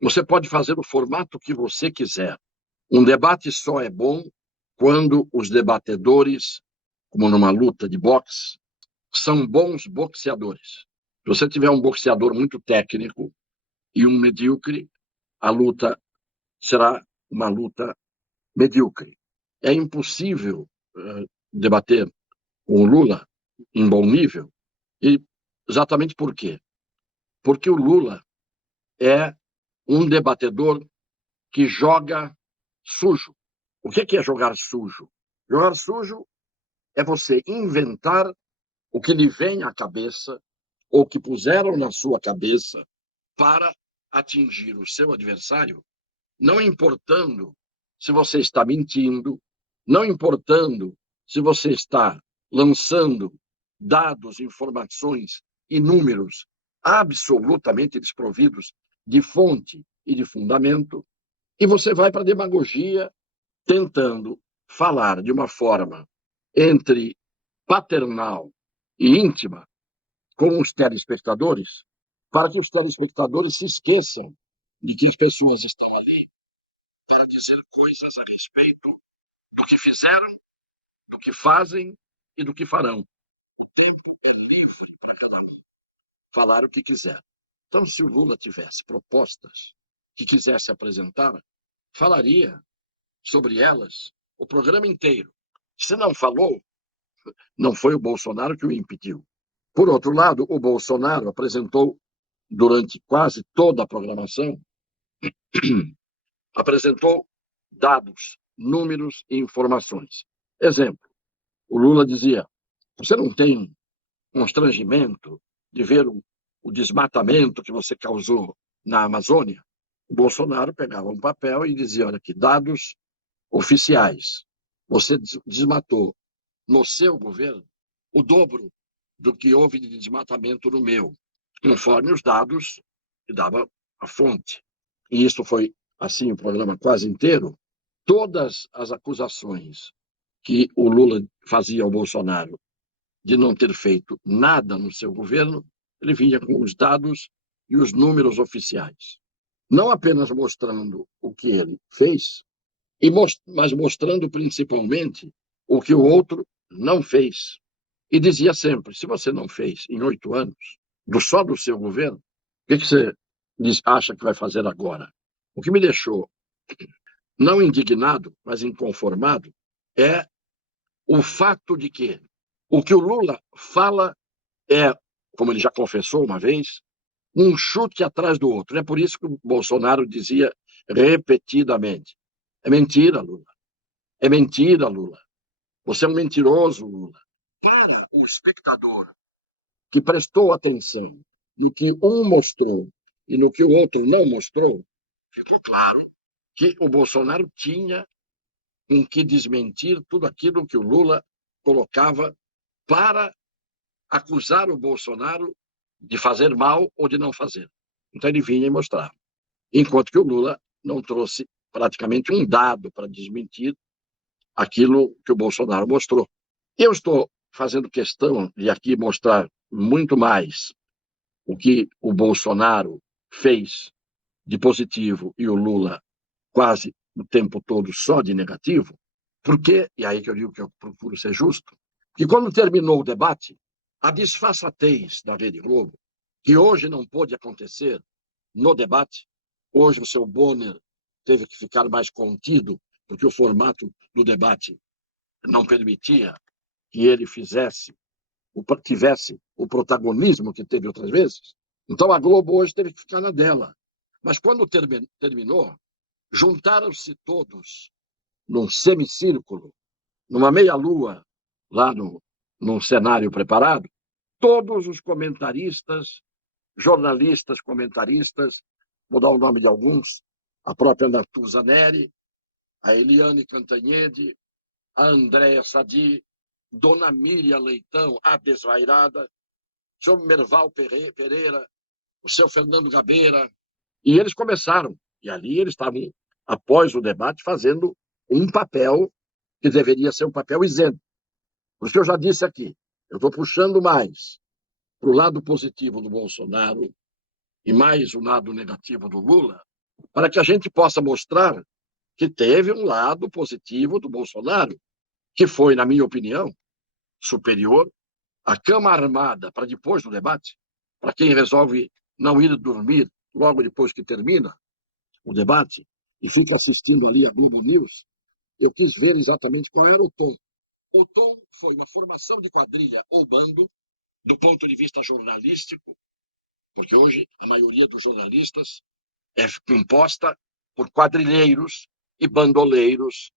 Você pode fazer o formato que você quiser. Um debate só é bom quando os debatedores, como numa luta de boxe, são bons boxeadores. Se você tiver um boxeador muito técnico e um medíocre, a luta será uma luta medíocre. É impossível debater com o Lula em bom nível, e exatamente por quê? Porque o Lula é um debatedor que joga sujo. O que é jogar sujo? Jogar sujo é você inventar o que lhe vem à cabeça ou que puseram na sua cabeça para atingir o seu adversário, não importando se você está mentindo, não importando se você está lançando dados, informações e números absolutamente desprovidos de fonte e de fundamento, e você vai para a demagogia tentando falar de uma forma entre paternal e íntima com os telespectadores, para que os telespectadores se esqueçam de que as pessoas estão ali para dizer coisas a respeito do que fizeram, do que fazem e do que farão. O tempo é livre para cada um falar o que quiser. Então, se o Lula tivesse propostas que quisesse apresentar, falaria sobre elas o programa inteiro. Se não falou, não foi o Bolsonaro que o impediu. Por outro lado, o Bolsonaro apresentou, durante quase toda a programação, apresentou dados, números e informações. Exemplo, o Lula dizia: você não tem constrangimento de ver o desmatamento que você causou na Amazônia? O Bolsonaro pegava um papel e dizia: olha aqui, dados oficiais. Você desmatou no seu governo o dobro do que houve de desmatamento no meu, conforme os dados que dava a fonte. E isso foi assim o programa quase inteiro. Todas as acusações que o Lula fazia ao Bolsonaro de não ter feito nada no seu governo, ele vinha com os dados e os números oficiais. Não apenas mostrando o que ele fez, mas mostrando principalmente o que o outro não fez. E dizia sempre: se você não fez em 8 anos, só do seu governo, o que você acha que vai fazer agora? O que me deixou não indignado, mas inconformado, é o fato de que o que o Lula fala é, como ele já confessou uma vez, um chute atrás do outro. É por isso que o Bolsonaro dizia repetidamente: é mentira, Lula. É mentira, Lula. Você é um mentiroso, Lula. Para o espectador que prestou atenção no que um mostrou e no que o outro não mostrou, ficou claro que o Bolsonaro tinha em que desmentir tudo aquilo que o Lula colocava para acusar o Bolsonaro de fazer mal ou de não fazer. Então ele vinha e mostrava. Enquanto que o Lula não trouxe praticamente um dado para desmentir aquilo que o Bolsonaro mostrou. Eu estou fazendo questão de aqui mostrar muito mais o que o Bolsonaro fez de positivo e o Lula quase o tempo todo só de negativo, porque, e aí que eu digo que eu procuro ser justo, que quando terminou o debate, a disfarçatez da Rede Globo, que hoje não pôde acontecer no debate, hoje o seu Bonner teve que ficar mais contido, porque o formato do debate não permitia que ele tivesse o protagonismo que teve outras vezes. Então a Globo hoje teve que ficar na dela. Mas quando terminou, juntaram-se todos num semicírculo, numa meia-lua, lá num cenário preparado, todos os comentaristas, jornalistas, comentaristas, vou dar o nome de alguns, a própria Natuza Neri, a Eliane Cantanhede, a Andréa Sadi, Dona Miriam Leitão, a desvairada, o senhor Merval Pereira, o seu Fernando Gabeira, e eles começaram, e ali eles estavam, após o debate, fazendo um papel que deveria ser um papel isento. Por isso que eu já disse aqui, eu estou puxando mais para o lado positivo do Bolsonaro e mais o lado negativo do Lula, para que a gente possa mostrar que teve um lado positivo do Bolsonaro, que foi, na minha opinião, superior à cama armada para depois do debate, para quem resolve não ir dormir logo depois que termina o debate e fica assistindo ali a Globo News. Eu quis ver exatamente qual era o tom. O tom foi uma formação de quadrilha ou bando, do ponto de vista jornalístico, porque hoje a maioria dos jornalistas é composta por quadrilheiros e bandoleiros,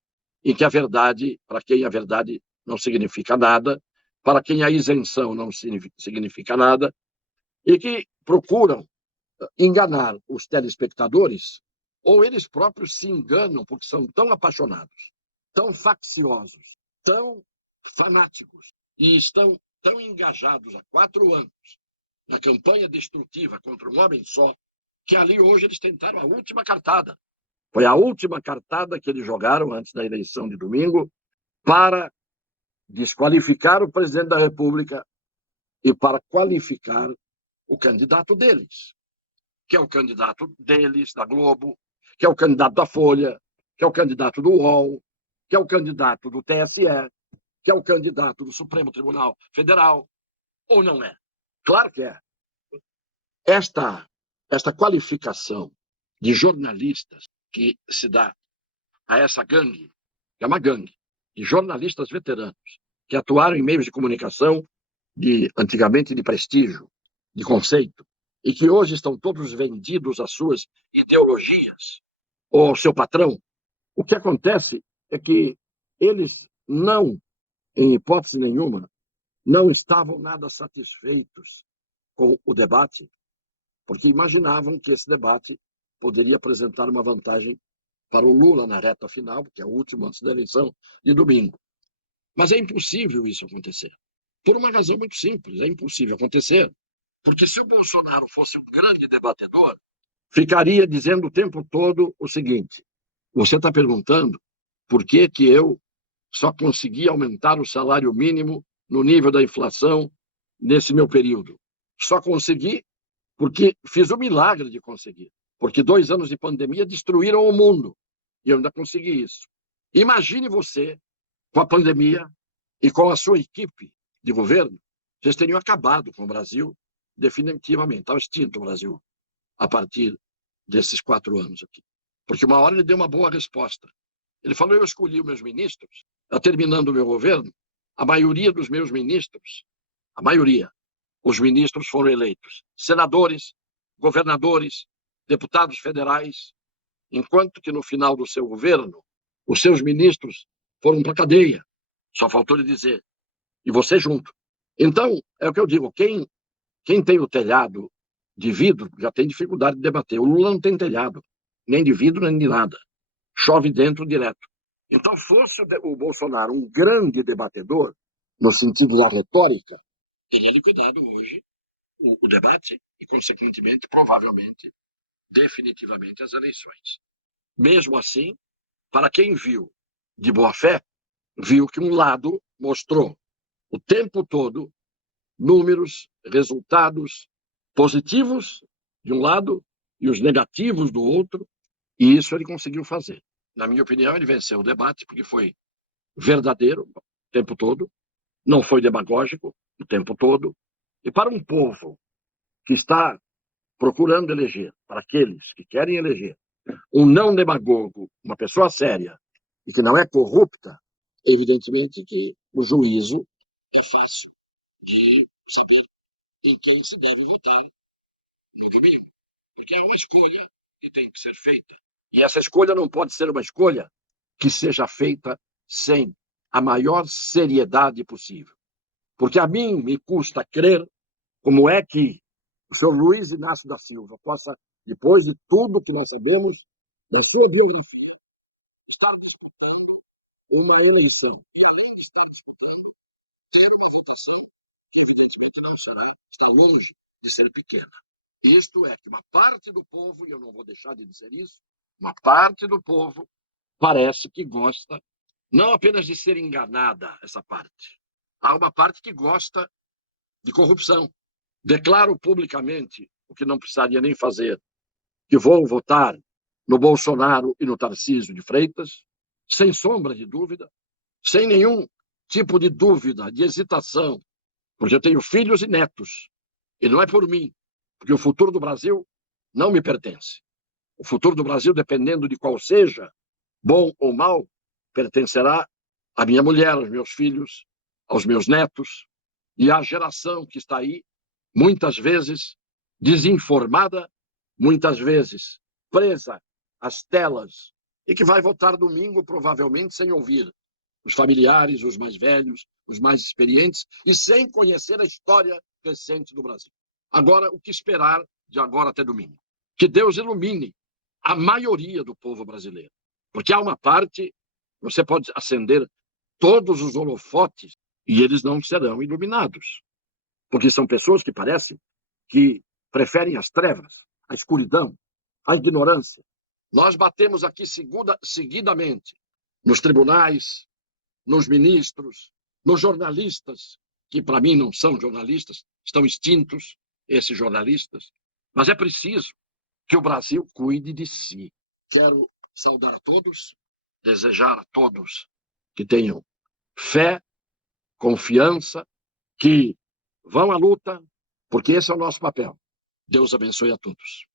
em que a verdade, para quem a verdade não significa nada, para quem a isenção não significa nada, e que procuram enganar os telespectadores, ou eles próprios se enganam porque são tão apaixonados, tão facciosos, tão fanáticos, e estão tão engajados há 4 anos na campanha destrutiva contra um homem só, que ali hoje eles tentaram a última cartada. Foi a última cartada que eles jogaram antes da eleição de domingo para desqualificar o presidente da República e para qualificar o candidato deles, que é o candidato deles, da Globo, que é o candidato da Folha, que é o candidato do UOL, que é o candidato do TSE, que é o candidato do Supremo Tribunal Federal, ou não é? Claro que é. Esta qualificação de jornalistas que se dá a essa gangue, que é uma gangue de jornalistas veteranos que atuaram em meios de comunicação antigamente de prestígio, de conceito, e que hoje estão todos vendidos às suas ideologias ou ao seu patrão. O que acontece é que eles não, em hipótese nenhuma, não estavam nada satisfeitos com o debate, porque imaginavam que esse debate poderia apresentar uma vantagem para o Lula na reta final, que é o último antes da eleição de domingo. Mas é impossível isso acontecer. Por uma razão muito simples, é impossível acontecer, porque se o Bolsonaro fosse um grande debatedor, ficaria dizendo o tempo todo o seguinte: você está perguntando por que que eu só consegui aumentar o salário mínimo no nível da inflação nesse meu período? Só consegui porque fiz o milagre de conseguir. Porque 2 anos de pandemia destruíram o mundo. E eu ainda consegui isso. Imagine você, com a pandemia e com a sua equipe de governo, vocês teriam acabado com o Brasil definitivamente. Estava extinto o Brasil a partir desses 4 anos aqui. Porque uma hora ele deu uma boa resposta. Ele falou: eu escolhi os meus ministros, terminando o meu governo, a maioria dos meus ministros, a maioria, os ministros foram eleitos senadores, governadores, deputados federais, enquanto que no final do seu governo, os seus ministros foram para a cadeia. Só faltou lhe dizer, e você junto. Então, é o que eu digo, quem tem o telhado de vidro já tem dificuldade de debater. O Lula não tem telhado, nem de vidro, nem de nada. Chove dentro direto. Então, fosse o Bolsonaro um grande debatedor, no sentido da retórica, teria liquidado hoje o debate e, consequentemente, provavelmente, definitivamente, as eleições. Mesmo assim, para quem viu de boa fé, viu que um lado mostrou o tempo todo números, resultados positivos de um lado e os negativos do outro, e isso ele conseguiu fazer. Na minha opinião, ele venceu o debate porque foi verdadeiro o tempo todo, não foi demagógico o tempo todo, e para um povo que está procurando eleger, para aqueles que querem eleger, um não demagogo, uma pessoa séria e que não é corrupta, evidentemente que o juízo é fácil de saber em quem se deve votar no domingo. Porque é uma escolha que tem que ser feita. E essa escolha não pode ser uma escolha que seja feita sem a maior seriedade possível. Porque a mim me custa crer como é que o senhor Luiz Inácio da Silva possa, depois de tudo que nós sabemos da sua biografia, estar disputando uma eleição. Não será, está longe de ser pequena. Isto é que uma parte do povo, e eu não vou deixar de dizer isso, uma parte do povo parece que gosta não apenas de ser enganada, essa parte. Há uma parte que gosta de corrupção. Declaro publicamente, o que não precisaria nem fazer, que vou votar no Bolsonaro e no Tarcísio de Freitas, sem sombra de dúvida, sem nenhum tipo de dúvida, de hesitação, porque eu tenho filhos e netos, e não é por mim, porque o futuro do Brasil não me pertence. O futuro do Brasil, dependendo de qual seja, bom ou mal, pertencerá à minha mulher, aos meus filhos, aos meus netos e à geração que está aí, muitas vezes desinformada, muitas vezes presa às telas e que vai votar domingo, provavelmente, sem ouvir os familiares, os mais velhos, os mais experientes e sem conhecer a história recente do Brasil. Agora, o que esperar de agora até domingo? Que Deus ilumine a maioria do povo brasileiro. Porque há uma parte, você pode acender todos os holofotes e eles não serão iluminados. Porque são pessoas que parecem que preferem as trevas, a escuridão, a ignorância. Nós batemos aqui seguidamente nos tribunais, nos ministros, nos jornalistas, que para mim não são jornalistas, estão extintos, esses jornalistas. Mas é preciso que o Brasil cuide de si. Quero saudar a todos, desejar a todos que tenham fé, confiança, que vão à luta, porque esse é o nosso papel. Deus abençoe a todos.